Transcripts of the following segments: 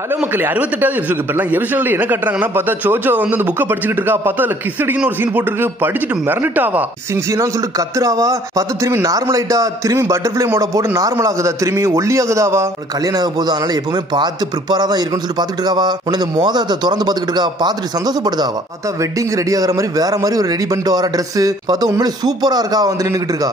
Hello மக்களே, 68வது episode. இப்பெல்லாம் எபிசோட்ல என்ன கட்டுறாங்கன்னா பார்த்தா சோச்சோ வந்து அந்த புக்கை படிச்சுக்கிட்டு இருக்கா. பார்த்தா அதுல கிஸ் அடிக்கணும் ஒரு சீன் போட்டுருக்கு. படிச்சுட்டு மிரண்டுட்டாவா, சீனான்னு சொல்லிட்டு கத்துறாவா. பார்த்தா திரும்பி நார்மல் ஆயிட்டா. திரும்பி பட்டர்ஃபிளை மோட போட்டு நார்மல் ஆகுதா, திரும்பி ஒல்லி ஆகுதாவா. கல்யாணம் ஆக போகுது, அதனால எப்பவுமே பார்த்து ப்ரிப்பேரா தான் இருக்குன்னு சொல்லிட்டு பாத்துக்கிட்டு இருக்காவா. உடனே இந்த மோதத்தை திறந்து பாத்துக்கிட்டு இருக்கா. பார்த்துட்டு சந்தோஷப்படுதாவா. பார்த்தா வெட்டிங் ரெடி ஆகிற மாதிரி வேற மாதிரி ஒரு ரெடி பண்ணிட்டு வர ட்ரெஸ் பார்த்தா உண்மையிலே சூப்பரா இருக்கா. வந்து நின்னுக்கிட்டு இருக்கா.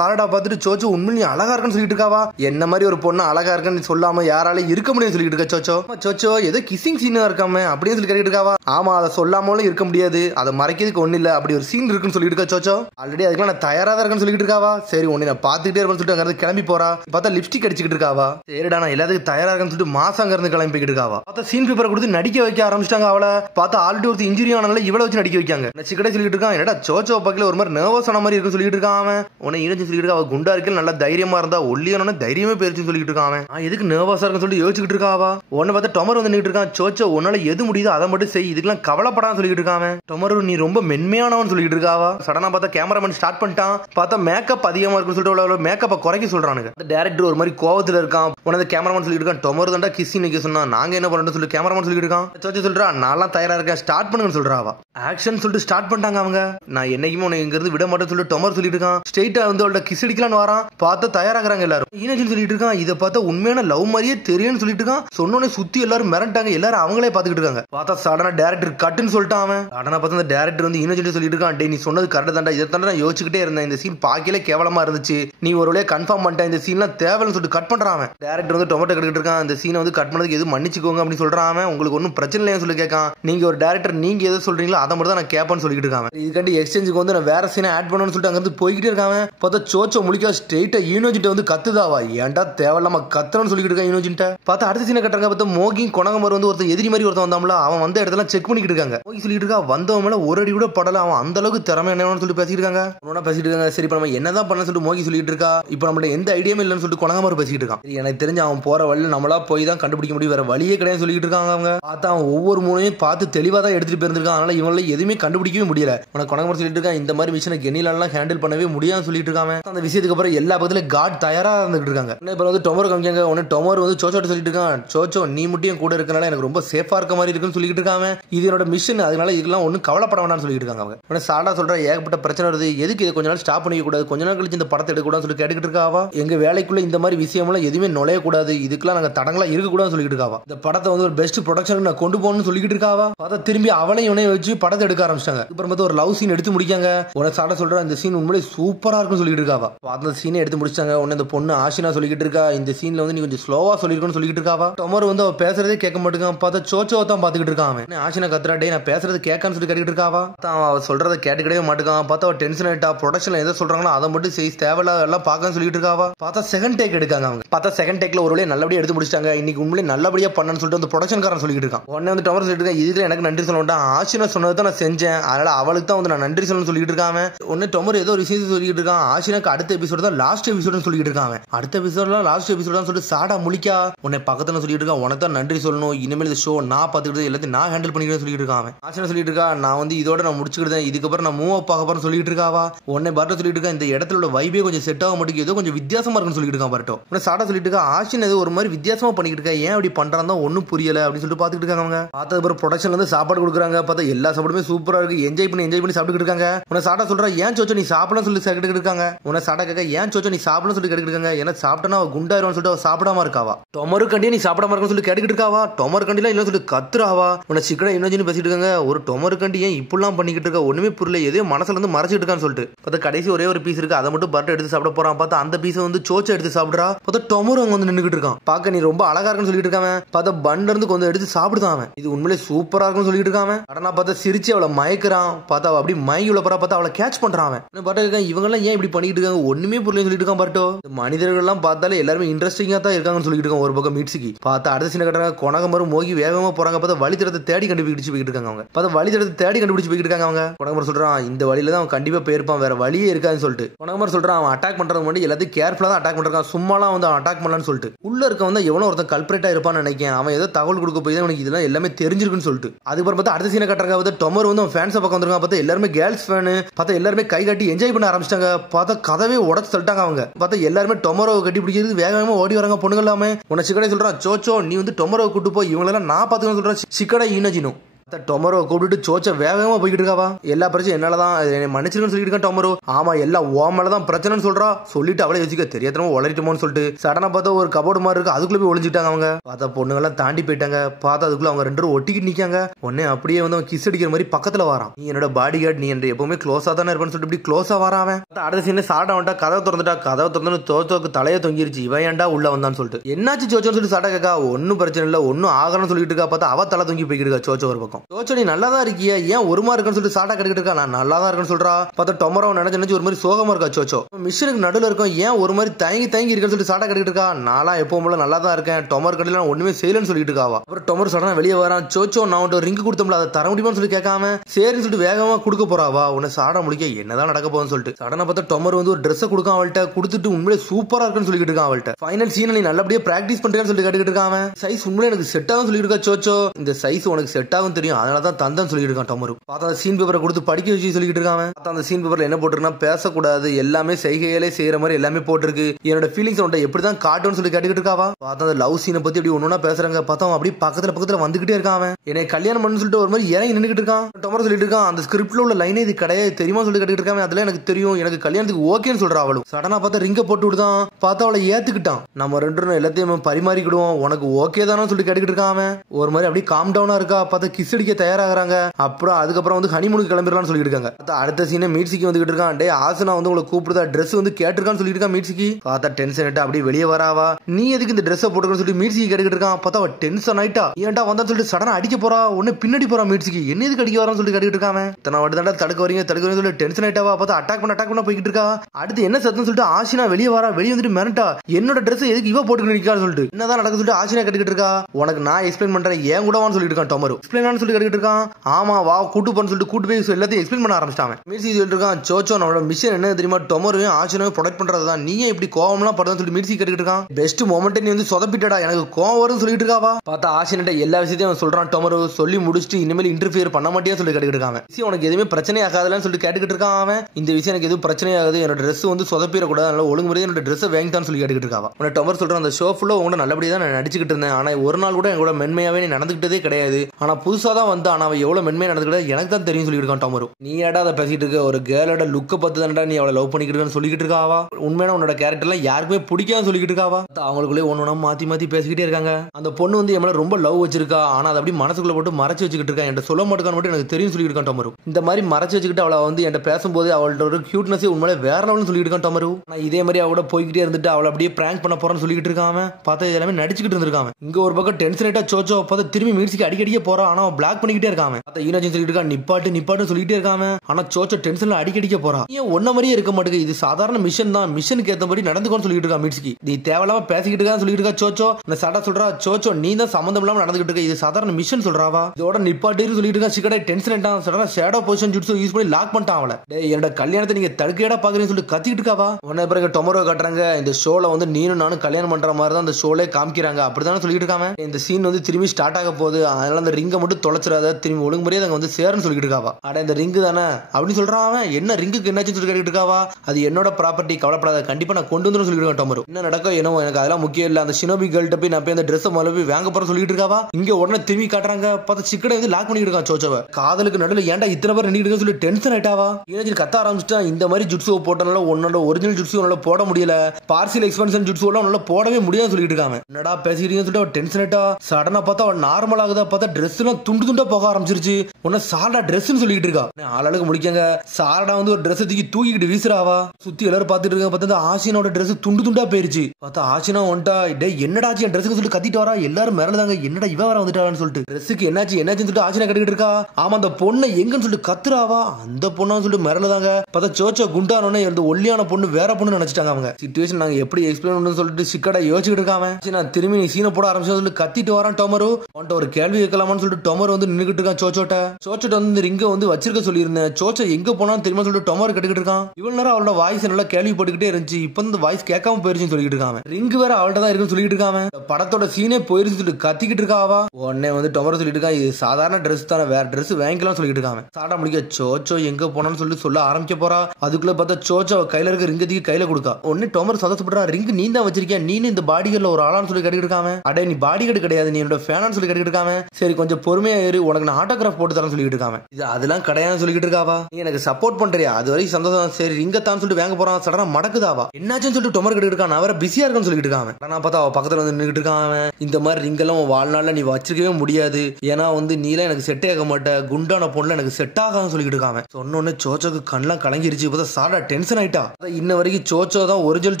சாலடா பார்த்துட்டு சோச்சோ உண்மையிலே அழகா இருக்குன்னு சொல்லிட்டு இருக்காவா. என்ன மாதிரி ஒரு பொண்ணு அழகா இருக்குன்னு சொல்லாம யாரால இருக்க முடியும்னு சொல்லிட்டு இருக்கா. சோச்சோ ஏதோ கிசிங் சீனா இருக்காம அப்படின்னு சொல்லி கேட்டுட்டு இருக்காவா. ஆமா, அதை சொல்லாமலும் இருக்க முடியாது, அதை மறைக்கிறதுக்கு ஒண்ணு இல்ல, அப்படி ஒரு சீன் இருக்குன்னு சொல்லிட்டு இருக்கா. சோச்சோ ஆல்ரெடி அதுக்கெல்லாம் நான் தயாரா தான் இருக்கேன்னு சொல்லிட்டு இருக்காவா. சரி உன்னை நான் பாத்துக்கிட்டே இருப்பேன்னு சொல்லிட்டு அங்க கிளம்பி போறா. பார்த்தா லிப்ஸ்டிக் அடிச்சுக்கிட்டு இருக்காவா. சரிடா நான் எல்லாத்துக்கும் தயாரா இருக்கேன்னு சொல்லிட்டு மாசம் அங்க இருந்து கிளம்பிக்கிட்டு இருக்காவா. பார்த்தா சீன் பேப்பரை கொடுத்து நடிக்க வைக்க ஆரம்பிச்சிட்டாங்க அவளை. பார்த்தா ஆல்ரெடி ஒரு இன்ஜுரி ஆனால இவளை வச்சு நடிக்க வைக்காங்க. சிக்கடை சொல்லிட்டு இருக்கான். என்னடா சோச்சோ பக்கத்துல ஒரு மாதிரி நர்வஸ் ஆன மாதிரி இருக்குன்னு சொல்லிட்டு இருக்கான் அவன். உன்னை இணைச்சு சொல்லிட்டு இருக்கா. அவ குண்டா இருக்கல, நல்லா தைரியமா இருந்தா, ஒல்லியான தைரியமே போயிருச்சுன்னு சொல்லிட்டு இருக்கான் அவன். எதுக்கு நர்வஸா இருக்குன்னு சொல்லி யோசிச்சுட்டு இருக்காவா. உன்னை பார்த்தா டொமர் வந்து நின்னுட்டு இருக்கான். சோச்சோ உன்னால எது முடியுதோ அதை மட்டும் செய், இதுக்கெல்லாம் கவலைப்படான்னு சொல்லிட்டு இருக்காங்க. டொமரு நீ ரொம்ப மென்மையானவன் சொல்லிட்டு இருக்காவா. சடனா பார்த்தா கேமராமேன் ஸ்டார்ட் பண்ணிட்டான். பார்த்தா மேக்கப் அதிகமா இருக்குன்னு சொல்லிட்டு மேக்கப்பை குறைக்க சொல்றானுங்க. டைரக்டர் ஒரு மாதிரி கோவத்துல இருக்கான். உனது கேமராமேன் சொல்லிட்டு இருக்கான். டொமரு தான்டா கிஸ் நிக்க சொன்னா, நாங்க என்ன பண்றோம்னு சொல்லி கேமராமேன் சொல்லிட்டு இருக்கான். சோச்சோ சொல்றா நான்லாம் தயாரா இருக்கேன், ஸ்டார்ட் பண்ணுங்கன்னு சொல்றாவா. ஆக்ஷன் சொல்லிட்டு ஸ்டார்ட் பண்ணிட்டாங்க அவங்க. நான் என்னைக்குமே உனக்கு இங்க இருந்து விட மாட்டேன்னு சொல்லிட்டு டொமர் சொல்லிட்டு இருக்கான். ஸ்ட்ரெயிட்டா வந்து அவளோட கிஸ் அடிக்கலான்னு வரான். பார்த்தா தயாராகிறாங்க எல்லாரும். ஈனஜின்னு சொல்லிட்டு இருக்கான். இதை பார்த்தா உண்மையான லவ் மாதிரியே தெரியும்னு சொல்லிட்டு இருக்கான். சொன்னோன்னே சுத்தி எல்லாரும் மிரண்டாங்க. எல்லாரும் அவங்களே பாத்துக்கிட்டு இருக்காங்க. பார்த்தா சடனா டைரக்டர் கட்டுன்னு சொல்லிட்டான் அவன். சடனா பார்த்தா அந்த டைரக்டர் வந்து இன்னொரு சொல்லிட்டு இருக்கான். டே நீ சொன்னது கரெக்ட் தான்டா, இதை தாண்டா நான் யோசிச்சுக்கிட்டே இருந்தேன். இந்த சீன் பாக்கல கேவலமா இருந்துச்சு, நீ ஒரு வழியா கன்ஃபார்ம் பண்ணிட்டேன், இந்த சீன்லாம் தேவைன்னு சொல்லிட்டு கட் பண்றான் அவன். டைரக்டர் வந்து டொமேட்டோ கட்டிட்டு இருக்கான். இந்த சீனை வந்து கட் பண்ணதுக்கு எது மன்னிச்சுக்கோங்க அப்படின்னு சொல்றான் அவன். உங்களுக்கு ஒன்றும் பிரச்சனை இல்லைன்னு சொல்லி கேட்கான். நீங்க ஒரு டைரக்டர், நீங்க எதை சொல்றீங்களோ அதை மட்டும் தான் நான் கேட்பேன்னு சொல்லிட்டு இருக்கான். இதுக்காண்டி எக்ஸ்சேஞ்சுக்கு வந்து நான் வேற சீனை ஆட் பண்ணணும்னு சொல்லிட்டு அங்கிருந்து போய்கிட்டே இருக்கான். பார்த்தா சோச்சோ முழிக்கா ஸ்ட்ரெயிட்டா ஈனோஜிட்ட வந்து கத்துதாவா. ஏன்டா தேவையில்லாம கத்துறன்னு சொல்லிட்டு இருக்கான் ஈனோஜிட்ட. பார்த்தா அடுத்த சீனை கட்டுறாங்க. பார்த்தா மோகி கொனகமர் வந்து ஒருத்தர் எதிரி மாதிரி ஒருத்தன் வந்தாம்ல, அவன் வந்த இடத்துல செக் பண்ணிட்டு இருக்காங்க. மோகி சொல்லிட்டு இருக்கா வந்தவன் மேல ஒரு அடி கூட படல, அவன் அந்த அளவுக்கு திறமை என்னன்னு சொல்லி பேசிட்டு இருக்காங்க. பேசிட்டு இருக்காங்க. சரி இப்ப நம்ம என்னதான் பண்ண சொல்லிட்டு மோகி சொல்லிட்டு இருக்கா. இப்ப நம்மள எந்த ஐடியாவும் இல்லைன்னு சொல்லிட்டு கொனகமர் பேசிட்டு இருக்கான். எனக்கு தெரிஞ்சு அவன் போற வழியில நம்மளா போய் தான் கண்டுபிடிக்க முடியும், வேற வழியே கிடையாது சொல்லிட்டு இருக்காங்க அவங்க. பார்த்தா அவன் ஒவ்வொரு மூணையும் பார்த்து தெளிவா தான் எடுத்துட்டு போயிருந்திருக்கான். அதனால இவனால எதுவுமே கண்டுபிடிக்கவே முடியல. உனக்கு கொனகமர் சொல்லிட்டு இருக்கான். இந்த மாதிரி விஷயம் கெனிலாம் ஹேண்டில் பண்ணவே முடியாது சொல்லிட்டு இருக்காங்க. அந்த விஷயத்துக்கு அப்புறம் எல்லா பக்கத்துல காட் தயாரா இருந்துட்டு இருக்காங்க. இப்ப வந்து டொமர் காமிக்காங்க. உடனே டொமர் வந்து சோச்சோட்ட சொல்லிட்டு இருக்கான். சோச்சோ நீ மட்டும் கூட இருக்கனால எனக்கு ரொம்ப சேஃபா இருக்க மாதிரி இருக்குன்னு சொல்லிட்டு இருக்காங்க. இது என்னோட மிஷன், அதனால இதெல்லாம் ஒன்றும் கவலைப்பட வேண்டாம்னு சொல்லிட்டு இருக்காங்க அவங்க. உடனே சாடா சொல்ற ஏகப்பட்ட பிரச்சனை வருது, எதுக்கு இதை கொஞ்ச நாள் ஸ்டாப் பண்ணிக்க கூடாது, கொஞ்ச நாள் கழிச்சு இந்த படத்தை எடுக்கக்கூடாதுன்னு சொல்லி கேட்டுக்கிட்டு இருக்காவா. எங்க வேலைக்குள்ள இந்த மாதிரி விஷயம்லாம் எதுவுமே நுழையக்கூடாது, இதுக்கெல்லாம் நாங்க தடங்களா இருக்கக்கூடாதுன்னு சொல்லிட்டு இருக்காவா. இந்த படத்தை வந்து ஒரு பெஸ்ட் ப்ரொடக்ஷன் நான் கொண்டு போகணும்னு சொல்லிட்டு இருக்காவா. பார்த்தா திரும்பி அவளையும் இவனையும் வச்சு படத்தை எடுக்க ஆரம்பிச்சிட்டாங்க. அப்புறம் பார்த்து ஒரு லவ் சீன் எடுத்து முடிக்காங்க. உடனே சாடா சொல்ற இந்த சீன் உண்மையிலே சூப்பரா இருக்குன்னு சொல்லிட்டு இருக்காவா. அந்த சீனை எடுத்து முடிச்சாங்க. உடனே இந்த பொண்ணு ஆஷினா சொல்லிக்கிட்டு இருக்கா, இந்த சீன்ல வந்து நீ கொஞ்சம் ஸ்லோவா சொல்லிருக்கணும்னு சொல்லிட்டு இருக்காவா. டொமர் வந்து அவ பேசுறதே கேட்க மாட்டேங்கான். பார்த்தா சோச்சோ தான் பாத்துக்கிட்டு இருக்கான். ஆஷினா கத்துறாடே நான் பேசுறது கேட்கான்னு சொல்லி கேட்டுக்கிட்டு இருக்காவா. அவ சொல்றதை கேட்டுக்கிட்டே மாட்டேங்கான். பார்த்தா அவ டென்ஷன் ஆயிட்டா. ப்ரொடக்ஷன்ல எதை சொல்றாங்களோ அதை மட்டும் செய்ய தேவையில்ல எல்லாம் பார்க்கன்னு சொல்லிட்டு இருக்காவா. பார்த்தா செகண்ட் டேக் எடுக்காங்க அவங்க. பார்த்தா செகண்ட் டேக்ல ஒரு வழியா நல்லபடியா எடுத்து முடிச்சிட்டாங்க. இன்னைக்கு உண்மையிலே நல்லபடியா பண்ணன்னு சொல்லிட்டு அந்த ப்ரொடக்ஷன்காரன் சொல்லிட்டு இருக்கான். உடனே வந்து டொமர் சொல்லிட்டு இருக்கா, இதுல எனக்கு நன்றி சொல்ல வேண்டாம், ஆஷினா சொன்னதை தான் நான் செஞ்சேன், அதனால அவளுக்கு தான் வந்து நான் நன்றி சொல்லணும்னு சொல்லிட்டு இருக்காங்க. உடனே டொமர் ஏதோ ஒரு விஷயத்தை சொல்லிட்டு இருக்கான். ஆஷினாக்கு அடுத்த எபிசோட் தான் லாஸ்ட் எபிசோட்னு சொல்லிட்டு இருக்காங்க. அடுத்த எபிசோட்ல லாஸ்ட் எபிசோட் தான் சொல்லிட்டு சாடா முழிக்கா. உன்னை பக்கத்துல சொல்லிட்டு இருக்கா, உனக்கு தான் நன்றி சொல்லணும், இனிமேல் இந்த ஷோ நான் பார்த்துக்கிட்டு எல்லாத்தையும் நான் ஹேண்டில் பண்ணிக்கிறேன் சொல்லிட்டு இருக்காங்க. ஆஷினா சொல்லிட்டு இருக்கா, நான் வந்து இதோட நான் முடிச்சுக்கிட்டேன், இதுக்கப்புறம் நான் மூவ் அப் ஆக போறேன்னு சொல்லிட்டு இருக்காவா. உடனே பர்ட்டோ சொல்லிட்டு இருக்கா, இந்த இடத்துல உள்ள வைபே கொஞ்சம் செட் ஆக மாட்டேங்குது, ஏதோ கொஞ்சம் வித்தியாசமா இருக்குன்னு சொல்லிட்டு இருக்கான் பர்ட்டோ. உடனே சாடா சொல்லிட்டு இருக்கா, ஆஷின் ஏதோ ஒரு மாதிரி வித்தியாசமா பண்ணிக்கிட்டு இருக்கா, ஏன் அப்படி பண்றான் தான் ஒன்னும் புரியல அப்படின்னு சொல்லிட்டு பாத்துக்கிட்டு இருக்காங்க அவங்க. பார்த்தது அப்புறம் ப்ரொடக்ஷன்ல இருந்து சாப்பாடு கொடுக்குறாங்க. பார்த்தா எல்லா சாப்பாடுமே சூப்பரா இருக்கு, என்ஜாய் பண்ணி சாப்பிட்டு இருக்காங்க. உடனே சாடா சொல்றா, ஏன் சோச்சோ நீ சாப்பிடலாம் சொல்லி கேட்டுக்கிட்டு இருக்காங்க. உடனே சாடா கேட்க, ஏன் சோச்சோ நீ சாப்பிடலாம் சொல்லி கேட்டுக்கிட்டு இருக்காங்க, ஏன்னா சாப்பிட்டா குண்டாயிரும்னு சொல்லிட்டு அவ சாப்பிடாம இருக்காவா. டொமரு கண்டியா நீ சாப்பிடாம இருக்குன்னு சொல்லி கேட்டுக்கிட்டு இருக்காவா. டொமரு கண்டிலாம் இல்ல சொல்லி கத்துறாவா. உடனே சிக்கன இன்னொன்னு பேசிட்டு இருக்காங்க. ஒரு டொமரு கண்டி ஏன் இப்படிலாம் பண்ணிக்கிட்டு இருக்கா, ஒண்ணுமே புரியல, எதோ மனசுல இருந்து மறைச்சிட்டு இருக்கான்னு சொல்லிட்டு. பார்த்தா கடைசி ஒரே ஒரு பீஸ் இருக்கு, அதை மட்டும் பர்ட்டோ எடுத்து சாப்பிட போறான். பார்த்தா அந்த பீஸை வந்து சோச்சோ எடுத்து சாப்பிடுறா. பார்த்தா டொமரு அங்க வந்து நின்னுக்கிட்டு இருக்கான். பார்க்க நீ ரொம்ப அழகா இருக்குன்னு சொல்லிட்டு இருக்காங்க. பார்த்தா பண்ல இருந்து கொஞ்சம் எடுத்து சாப்பிடுதான் அவன். இது உண்மையிலே சூப்பரா இருக்குன்னு சொல்லிட்டு இருக்காங்க. அடனா பார்த்தா சிரிச்சு அவளை மயக்கிறான். பார்த்தா அப்படி மயங்கி உள்ள போறா. பார்த்தா அவளை கேட்ச் பண்றான் அவன். பர்ட்டோ இவங்க எல்லாம் ஏன் இப்படி பண்ணிட்டு இருக்காங்க, ஒண்ணுமே புரியல சொல்லிட்டு இருக்கான் பர்ட்டோ. மனிதர்கள் எல்லாம் பார்த்தாலே எல்லாருமே இன்ட்ரெஸ்டிங்கா தான் இருக்காங்கன்னு சொல்லிட்டு இருக்காங்க. ஒரு பக்கம் மீட்ஸுக்கு பார்த்தா அடுத்த சீனை கட்டுறாங்க. கொனகமரும் மோகி வேகமா போறாங்க. பார்த்தா வழி தடத்தை தேடி கண்டுபிடிச்சு போயிட்டு இருக்காங்க அவங்க. பார்த்தா வழி தடத்தை தேடி கண்டுபிடிச்சு போயிட்டு இருக்காங்க அவங்க. கொனகமர் சொல்றான், இந்த வழியில தான் அவன் கண்டிப்பா போயிருப்பான், வேற வழியே இருக்காதுன்னு சொல்லிட்டு. கொனகமர் சொல்றான், அவன் அட்டாக் பண்றது முன்னாடி எல்லாத்தையும் கேர்ஃபுல்லா தான் அட்டாக் பண்றான், சும்மாலாம் வந்து அட்டாக் பண்ணலாம்னு இருப்பான்னு சொல்லிட்டு உள்ள இருக்க வந்து எவனோ ஒருத்தன் கல்பரேட்டா இருப்பான்னு நினைக்கிறேன். அவன் ஏதோ தகவல் கொடுக்க போய் தான் எனக்கு இதெல்லாம் எல்லாமே தெரிஞ்சிருக்குன்னு சொல்லிட்டு அதுக்கப்புறம் பார்த்தா அடுத்த சீனை கட்டுறாங்க. வந்து டொமர் வந்து அவன் ஃபேன்ஸை பக்கம் வந்துருக்காங்க. பார்த்தா எல்லாருமே கேர்ள்ஸ் ஃபேனு. பார்த்தா எல்லாருமே கை காட்டி என்ஜாய் பண்ண ஆரம்பிச்சிட்டாங்க. பார்த்தா கதவே உடச்சு தள்ளிட்டாங்க அவங்க. பார்த்தா எல்லாருமே டொமரோவை கட்டி பிடிக்கிறது வேகமா ஓடி வராங்க பொண்ணுங்க எல்லாமே. உன்னை சிக்கடை சொல்றான், சோச்சோ நீ வந்து டொமரோவை கூட்டு போய் இவங்களெல்லாம் நான் பார்த்துக்கணும் சொல்றான் சிக்கடை ஈனஜினும். டொமரோ கூப்பிட்டு சோச்ச வேகமா போய்கிட்டு இருக்காவா. எல்லா பிரச்சனையும் என்னாலதான் மன்னிச்சிருக்கன்னு சொல்லிட்டு இருக்கான் டொமரோ. ஆமா எல்லாம் ஓமலதான் பிரச்சனைன்னு சொல்றா. சொல்லிட்டு அவளை யோசிக்க தெரியாதனமா உளறிட்டோமோன்னு சொல்லிட்டு சடனா பார்த்தா ஒரு கபோர்டு மாதிரி இருக்கு, அதுக்குள்ள போய் ஒளிஞ்சிட்டாங்க அவங்க. பார்த்தா பொண்ணுங்க எல்லாம் தாண்டி போயிட்டாங்க. பார்த்தா அதுக்குள்ள அவங்க 2 பேரும் ஒட்டிக்கிட்டு நிக்காங்க. உடனே அப்படியே வந்து அவன் கிஸ் அடிக்கிற மாதிரி பக்கத்துல வரான். நீ என்னோட பாடி கார்டு, நீ என்ன எப்பவுமே க்ளோஸா தானே இருப்பான்னு சொல்லிட்டு இப்படி க்ளோஸா வரான் அவன். அடுத்த சீன் சாட்டா வந்துட்டா, கதவை திறந்துட்டா. கதவை திறந்து சோச்சோக்கு தலையை தொங்கிருச்சு. இவன் ஏன்டா உள்ள வந்தான்னு சொல்லிட்டு என்னாச்சு சோச்சோன்னு சொல்லிட்டு சாட்டா கேக்கா. ஒன்னும் பிரச்சனை இல்ல, ஒன்னும் ஆகணும்னு சொல்லிட்டு இருக்கா. பார்த்தா அவ தலை தொங்கி போய்கிட்டு இருக்கா சோச்சோ ஒரு பக்கம். சோச்சோ நீ நல்லா இருக்கியா, ஏன் ஒரு மாதிரி இருக்குன்னு சொல்லிட்டு சாட்டா கட்டிட்டு இருக்கா. நான் நல்லா தான் இருக்குன்னு சொல்றா. பார்த்தா டொமரோ நினைச்சு ஒரு மாதிரி சோகமா இருக்கா சோச்சோ. மிஷனுக்கு நடுவில் இருக்கும், ஏன் ஒரு மாதிரி தயங்கி இருக்குன்னு சொல்லிட்டு சாட்டா கட்டிட்டு இருக்கா. நாளா எப்பவும் போல நல்லா தான் இருக்கேன், டொமர் கடையில ஒண்ணுமே செய்யலன்னு சொல்லிட்டு இருக்காவா. அப்புறம் டொமர் சடனா வெளியே வரான். சோச்சோ நான் ஒரு ரிங்க் கொடுத்தோம்ல அதை தர முடியுமான்னு சொல்லி கேட்காம சரின்னு சொல்லிட்டு வேகமா கொடுக்க போறாவா. உன்னை சாட முடிக்க என்னதான் நடக்க போகுதுன்னு சொல்லிட்டு சடனா பார்த்தா டொமர் வந்து ஒரு ட்ரெஸ் கொடுக்க அவள்கிட்ட கொடுத்துட்டு உண்மையிலே சூப்பரா இருக்குன்னு சொல்லிட்டு இருக்கான் அவள்கிட்ட. ஃபைனல் சீன் நீ நல்லபடியா பிராக்டிஸ் பண்றேன்னு சொல்லிட்டு கேட்டுக்கிட்டு இருக்கான். சைஸ் உண்மையிலே எனக்கு செட் ஆகும் சொல்லிட்டு இருக்கா சோச்சோ. இந்த சைஸ் உனக்கு செட் ஆகும் தெரியும், அதனாலதான் தந்தன்னு சொல்லிட்டு இருக்கான் டொமரு. பார்த்தா அந்த சீன் பேப்பரை கொடுத்து படிக்க வச்சு சொல்லிட்டு இருக்காங்க. பார்த்தா அந்த சீன் பேப்பர்ல என்ன போட்டிருக்குன்னா பேசக்கூடாது, எல்லாமே செய்கைகளே செய்யற மாதிரி எல்லாமே போட்டிருக்கு. என்னோட ஃபீலிங்ஸ் உன்ட்ட எப்படிதான் காட்டுன்னு சொல்லி கேட்டுக்கிட்டு இருக்காவா. பார்த்தா அந்த லவ் சீனை பத்தி அப்படி ஒன்னொன்னா பேசுறாங்க. பார்த்தா அப்படி பக்கத்துல வந்துகிட்டே இருக்கான். என்னை கல்யாணம் பண்ணு சொல்லிட்டு ஒரு மாதிரி இறங்கி நின்றுட்டு இருக்கான். டொமர் சொல்லிட்டு இருக்கான் அந்த ஸ்கிரிப்ட்ல உள்ள லைனே இது கிடையாது தெரியுமா சொல்லி கேட்டுக்கிட்டு இருக்காங்க. அதெல்லாம் எனக்கு தெரியும், எனக்கு கல்யாணத்துக்கு ஓகேன்னு சொல்றா அவளும். சடனா பார்த்தா ரிங்க போட்டு விடுதான். பார்த்தா அவளை ஏத்துக்கிட்டான். நம்ம 2 பேரும் எல்லாத்தையும் பரிமாறிக்கிடுவோம், உனக்கு ஓகே தானு சொல்லி கேட்டுக்கிட்டு இருக்கான். ஒரு மாதிரி அப்படியே காம் டவுனா இருக்கா. பார்த்தா கிஸ் அடிக்க தயாராகிறாங்க. அப்புறம் அதுக்கப்புறம் வந்து ஹனிமூனுக்கு கிளம்பிடலாம்னு சொல்லிட்டு இருக்காங்க. அடுத்த சீனே மீட்சிக்கு வந்துகிட்டு இருக்கான். டே ஆசனா வந்து உங்களை கூப்பிடுதா, ட்ரெஸ் வந்து கேட்டிருக்கான்னு சொல்லிட்டு இருக்கான் மீட்சிக்கு. பார்த்தா டென்ஷன் ஆயிட்டா அப்படியே வெளியே வராவா. நீ எதுக்கு இந்த ட்ரெஸ் போட்டுக்கன்னு சொல்லி மீட்சிக்கு கேட்டுக்கிட்டு இருக்கான். பார்த்தா அவ டென்ஷன் ஆயிட்டா. ஏன்டா வந்தான்னு சொல்லிட்டு சடனா அடிக்க போறா. ஒன்னு பின்னாடி போறா மீட்சிக்கு. என்ன எதுக்கு அடிக்க வரான்னு சொல்லிட்டு கேட்டுக்கிட்டு இருக்கான். இத்தனை வாட்டி தாண்டா தடுக்க வரீங்க சொல்லி டென்ஷன் ஆயிட்டாவா. பார்த்தா அட்டாக் பண்ண போய்கிட்டு இருக்கா. அடுத்து என்ன சத்தம் சொல்லிட்டு ஆசினா வெளியே வரா. வெளியே வந்துட்டு மிரண்டா, என்னோட ட்ரெஸ் எதுக்கு இவ போட்டுக்கிட்டு நிக்கான்னு சொல்லிட்டு என்னதான் நடக்க சொல்லிட்டு ஆசினா கேட்டுக்கிட்டு இருக்கா. உனக்கு நான் எக்ஸ்பிளைன் பண்றேன், ஏன் கூட வான்னு சொல்லிட்டு இருக்கான் டொமரு. எக்ஸ்பிளைன் சொல்லி கேட்டுக்கிட்டு இருக்கான். ஆமா வா கூட்டு போன்னு சொல்லிட்டு கூட்டு போய் எல்லாத்தையும் எக்ஸ்பிளைன் பண்ண ஆரம்பிச்சிட்டாங்க. மீட்சி சொல்லிட்டு இருக்கான் சோச்சோ நம்மளோட மிஷன் என்ன தெரியுமா, டொமரையும் ஆசினாவையும் ப்ரொடெக்ட் பண்றதுதான், நீ இப்படி கோவம்லாம் படுறதுன்னு சொல்லி மீட்சி கேட்டுக்கிட்டு இருக்கான். பெஸ்ட் மொமெண்ட் நீ வந்து சொதப்பிட்டடா, எனக்கு கோவம் வரும்னு சொல்லிட்டு இருக்காவா. பார்த்தா ஆசினிட்ட எல்லா விஷயத்தையும் அவன் சொல்றான். டொமரு சொல்லி முடிச்சுட்டு இனிமேல் இன்டர்ஃபியர் பண்ண மாட்டேன்னு சொல்லி கேட்டுக்கிட்டு இருக்காங்க. உனக்கு எதுவுமே பிரச்சனை ஆகாதுன்னு சொல்லிட்டு கேட்டுக்கிட்டு இருக்கான் அவன். இந்த விஷயம் எனக்கு எதுவும் பிரச்சனை ஆகுது, என்னோட ட்ரெஸ் வந்து சொதப்பிடக்கூடாது, அதனால ஒழுங்கு முறையாக என்னோட ட்ரெஸ் வாங்கிட்டான்னு சொல்லி கேட்டுக்கிட்டு இருக்காவா. உன்னை டொமர் சொல்றான் அந்த ஷோ ஃபுல்லா உங்களோட நல்லபடியா தான் நான் நடிச்சுக்கிட்டு இருந்தேன், ஆனா ஒரு நாள் கூட எங்களோட மென்மையாவே நீ நடந்துகிட்டதே கிடையாது, ஆனா புதுசா தான் வந்து ஆனா அவ எவ்வளவு மென்மையா நடந்துக்கிட்டது எனக்கு தான் தெரியும் சொல்லிட்டு இருக்கான் டொமரு. நீ ஏடா அதை பேசிட்டு இருக்க, ஒரு கேர்ளோட லுக்கை பத்தி தான்டா நீ அவளை லவ் பண்ணிக்கிட்டு சொல்லிக்கிட்டு இருக்காவா. உண்மையான உன்னோட கேரக்டர் எல்லாம் யாருக்குமே பிடிக்காது சொல்லிக்கிட்டு இருக்காவா. அவங்களுக்குள்ளே ஒன்னொன்னா மாத்தி பேசிக்கிட்டே இருக்காங்க. அந்த பொண்ணு வந்து என் ரொம்ப லவ் வச்சிருக்கா, ஆனா அதை அப்படி மனசுக்குள்ள போட்டு மறைச்சு வச்சுக்கிட்டு இருக்கா, என்கிட்ட சொல்ல மாட்டேக்கான்னு மட்டும் எனக்கு தெரியும் சொல்லிட்டு இருக்கான் டொமரு. இந்த மாதிரி மறைச்சு வச்சுக்கிட்டு அவளை வந்து என்கிட்ட பேசும்போது அவள்கிட்ட ஒரு கியூட்னஸே உண்மையிலே வேற லெவல்னு சொல்லிட்டு இருக்கான் டொமரு. நான் இதே மாதிரி அவளோட போய்கிட்டே இருந்துட்டு அவளை அப்படியே பிராங்க் பண்ண போறான்னு சொல்லிட்டு இருக்காம. பார்த்தா எல்லாமே நடிச்சுக்கிட்டு இருந்திருக்காங்க. இங்க ஒரு பக்கம் டென்ஷன் ஆயிட்டா சோச்சோ. பார்த்தா திரும்பி மீட்சிக்கு அடிக்கடியே போறான், ஆனா அவன் பிளாக் பண்ணிக்கிட்டே இருக்காம. பார்த்தா ஈனாஜி சொல்லிட்டு இருக்கா நிப்பாட்டு சொல்லிட்டே இருக்காம. ஆனா சோச்சோ டென்ஷன்ல அடிக்கடிக்க போறா. ஏன் ஒன்ன மாதிரியே இருக்க மாட்டேங்குது, இது சாதாரண மிஷன் தான், மிஷனுக்கு ஏத்த மாதிரி நடந்துக்கோன்னு சொல்லிட்டு இருக்கா மீட்சிக்கு. நீ தேவையில்லாம பேசிக்கிட்டு இருக்கான்னு சொல்லிட்டு இருக்கா சோச்சோ. நான் சாட்டா சொல்றா சோச்சோ நீ தான் சம்பந்தம் இல்லாம நடந்துகிட்டு இருக்க, இது சாதாரண மிஷன் சொல்றாவா. இதோட நிப்பாட்டு சொல்லிட்டு இருக்கா. சிக்கடை டென்ஷன் ஆயிட்டான். சடனா ஷேடோ பொசிஷன் ஜுட்ஸு யூஸ் பண்ணி லாக் பண்ணிட்டான் அவளை. டேய் என்னோட கல்யாணத்தை நீங்க தடுக்கையடா பாக்குறீங்கன்னு சொல்லிட்டு கத்திக்கிட்டு இருக்காவா. உடனே பிறகு டொமரோ காட்டுறாங்க. இந்த ஷோல வந்து நீனும் நானும் கல்யாணம் பண்ற மாதிரி தான் இந்த ஷோலே காமிக்கிறாங்க, அப்படிதான் சொல்லிட்டு இருக்காம. இந்த சீன் வந்து திரும்பி ஸ்டார்ட் ஆக போகுது, அதனால அந்த ரிங்கை மட்டும் தொலைச்சிடாத, திரும்பி ஒழுங்கு முறையே அங்க வந்து சேருன்னு சொல்லிட்டு இருக்காவா. அட இந்த ரிங்கு தானே அப்படின்னு சொல்றான் அவன். என்ன ரிங்குக்கு என்னாச்சுன்னு சொல்லி கேட்டுட்டு இருக்காவா. அது என்னோட ப்ராப்பர்ட்டி, கவலைப்படாத, கண்டிப்பா நான் கொண்டு வந்து சொல்லிட்டு டொமரு. என்ன நடக்கும் என்னவோ எனக்கு அதெல்லாம் முக்கியம் இல்ல, அந்த ஷினோபி கேர்ள்ட்ட போய் நான் போய் அந்த ட்ரெஸ் மேல போய் வாங்க போறேன் சொல்லிட்டு இருக்காவா. இங்க உடனே திரும்பி காட்டுறாங்க. பார்த்தா சிக்கடை வந்து லாக் பண்ணிட்டு இருக்கான் சோச்சோவை. காதலுக்கு நடுவில் ஏன்டா இத்தனை பேர் நின்றுட்டு சொல்லி டென்ஷன் ஆயிட்டாவா. ஈனாஜி கத்த ஆரம்பிச்சிட்டா. இந்த மாதிரி ஜுட்ஸு போட்டனால உன்னோட ஒரிஜினல் ஜுட்ஸு உன்னால போட முடியல, பார்சியல் எக்ஸ்பென்ஷன் ஜுட்ஸு எல்லாம் உன்னால போடவே முடியாது சொல்லிட்டு இருக்காங்க. என்னடா பேசிக்கிறீங்கன்னு சொல்லிட்டு அவன் டென்ஷன் ஆயிட்டா. சடனா பார்த்தா அவன் நார்மல் ஆகுதா. பார்த்தா ட்ரெஸ் எல்லாம் துண்டு துண்டா போக ஆரம்பிச்சிருச்சு. உன்ன சாலடா ட்ரெஸ்ன்னு சொல்லிட்டு இருக்கா. ஆளுக்கு முடிக்காங்க. சாலடா வந்து ஒரு ட்ரெஸ் தூக்கிட்டு வீசுறாவா. சுத்தி எல்லாரும் பாத்துட்டு இருக்காங்க. பார்த்தா ஆசினோட ட்ரெஸ் துண்டு துண்டா போயிருச்சு. பார்த்தா ஆசினா வந்துட்டா. டே என்னடா ஆச்சு என் ட்ரெஸ்ஸுக்கு சொல்லிட்டு கத்திட்டு வரா. எல்லாரும் மிரளுதாங்க, என்னடா இவ வர வந்துட்டான்னு சொல்லிட்டு. ட்ரெஸ்ஸுக்கு என்னாச்சுன்னு சொல்லிட்டு ஆசினா கட்டிக்கிட்டு இருக்கா. ஆமா அந்த பொண்ணை எங்கன்னு சொல்லிட்டு கத்துறாவா. அந்த பொண்ணு சொல்லிட்டு மிரளுதாங்க. பார்த்தா சோச்சோ குண்டானோடனே இந்த ஒல்லியான பொண்ணு வேற பொண்ணு நினைச்சிட்டாங்க அவங்க. சிச்சுவேஷன் நாங்க எப்படி எக்ஸ்பிளைன் பண்ணு சொல்லிட்டு சிக்கடா யோசிச்சுட்டு இருக்காம. நான் திரும்பி நீ சீனை போட ஆரம்பிச்சு சொல்லிட்டு கத்திட்டு வரான் டொமரு. அவன்கிட்ட ஒரு கேள்வி கேட்கலாமான்னு சொல்லிட்டு டொமரு டொமர் வந்து நின்னுகிட்டு இருக்கான் சோச்சோட்ட வந்து இந்த ரிங்க வந்து வச்சிருக்க சொல்லியிருந்தேன். சோச்சோ எங்க போனான்னு தெரியுமா சொல்லிட்டு டொமர் கட்டுக்கிட்டு இருக்கான். இவ்வளவு நேரம் அவளோட வாய்ஸ் நல்லா கேள்விப்பட்டுக்கிட்டே இருந்துச்சு. இப்ப இந்த வாய்ஸ் கேட்காம போயிருச்சுன்னு சொல்லிட்டு இருக்காங்க. ரிங் வேற அவள்கிட்ட தான் இருக்குன்னு சொல்லிட்டு இருக்காங்க. படத்தோட சீனே போயிருச்சு சொல்லிட்டு கத்திக்கிட்டு இருக்காவா. உடனே வந்து டொமர் சொல்லிட்டு இருக்கான், இது சாதாரண ட்ரெஸ் தானே, வேற ட்ரெஸ் வாங்கிக்கலாம் சொல்லிட்டு இருக்காங்க. சாடா முடிக்க சோச்சோ எங்க போனான்னு சொல்ல ஆரம்பிக்க போறா. அதுக்குள்ள பார்த்தா சோச்சோ கையில இருக்க ரிங்கத்துக்கு கையில கொடுக்கா. உடனே டொமர் சந்தோஷப்படுறா, ரிங் நீ தான் வச்சிருக்கியா, நீ இந்த பாடி கார்டுல ஒரு ஆளான்னு சொல்லி கட்டிக்கிட்டு இருக்காம. அடே நீ பாடி கார்டு கிடையாது, நீ என்னோட ஃபேனான்னு சொல்லி கட்டிக்கிட்டு இருக்காம. சரி கொஞ்சம் பொறுமையா ஏறு, உனக்கு நான் ஆட்டோகிராஃப் போட்டு தரேன்னு சொல்லிட்டு இருக்காம. இது அதெல்லாம் கிடையாதுன்னு சொல்லிட்டு இருக்காவா. நீ எனக்கு சப்போர்ட் பண்றியா, அது வரைக்கும் சந்தோஷம். சரி ரிங்கத்தான் சொல்லிட்டு வாங்க போறான். சடனா மடக்குதாவா. என்னாச்சுன்னு சொல்லிட்டு டொமர் கட்டிட்டு இருக்கான். நான் வேற பிஸியா இருக்கேன்னு சொல்லிட்டு இருக்காங்க. நான் பார்த்தா அவ பக்கத்துல வந்து நின்னுட்டு இருக்கான். இந்த மாதிரி ரிங் எல்லாம் வாழ்நாள்ல நீ வச்சிருக்கவே முடியாது, ஏன்னா வந்து நீலாம் எனக்கு செட்டே ஆக மாட்ட, குண்டான பொண்ணுல எனக்கு செட் ஆகாதுன்னு சொல்லிட்டு இருக்காங்க. சொன்னோன்னு சோச்சோக்கு கண்ணெல்லாம் கலங்கிருச்சு. இப்ப சாடா டென்ஷன் ஆயிட்டா. இன்ன வரைக்கும் சோச்சோ தான் ஒரிஜினல்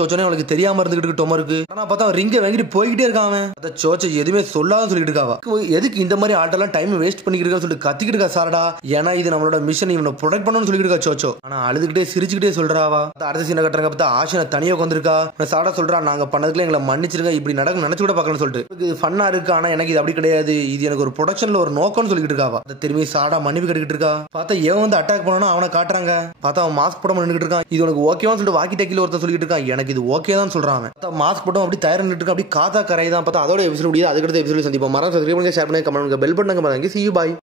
சோச்சோனே அவளுக்கு தெரியாம இருந்துகிட்டு டொமருக்கு. ஆனா பார்த்தா ரிங்க வாங்கிட்டு போய்கிட்டே இருக்கான். அத சோச்சோ எதுவுமே சொல்லாத சொல்லிட்டு இருக்காவா. எதுக்கு இந்த மாதிரி ஆட்டெல்லாம் டைம் வேஸ்ட் பண்ணிக்கிட்டு சொல்லிட்டு கத்திக்கிட்டு இருக்கா சாரடா. ஏன்னா இது நம்மளோட மிஷன், இவனை ப்ரொடெக்ட் பண்ணணும்னு சொல்லிட்டு இருக்கா சோச்சோ. ஆனா அழுதுகிட்டே சிரிச்சுக்கிட்டே சொல்றாவா. அடுத்த சீனை கட்டுறாங்க பார்த்தா ஆஷினா தனியா வந்திருக்கா. சாரடா சொல்றா, நாங்க பண்ணதுக்குள்ள எங்களை மன்னிச்சிருங்க, இப்படி நடக்க நினைச்சு கூட பார்க்கணும்னு சொல்லிட்டு ஃபன்னா இருக்கு. ஆனா எனக்கு இது அப்படி கிடையாது, இது எனக்கு ஒரு ப்ரொடக்ஷன்ல ஒரு நோக்கம்னு சொல்லிட்டு இருக்காவா. திரும்பி சாடா மன்னிப்பு கட்டிக்கிட்டு இருக்கா. பார்த்தா எவன் வந்து அட்டாக் பண்ணா அவனை காட்டுறாங்க. பார்த்தா அவன் மாஸ்க் போடாம நின்னுட்டு இருக்கான். இது உனக்கு ஓகேவான்னு சொல்லிட்டு வாக்கி டேக்கில ஒருத்தர் சொல்லிட்டு இருக்கான். எனக்கு இது ஓகே தான் சொல்றாங்க. மாஸ்க் போட்டு அப்படி தயார் நின்னுட்டு இருக்கா. அப்படி காத்தா கரை தான். பார்த்தா அதோட எபிசோட் முடியாது. அதுக்கடுத்த எபிசோட் சந்திப்போம். மறக்காம சப்ஸ்கிரைப் பண்ணுங்க, ஷேர் பண்ணுங்க, கமெண்ட் பண்ணுங்க, பெல் பட்டனை. See you, bye.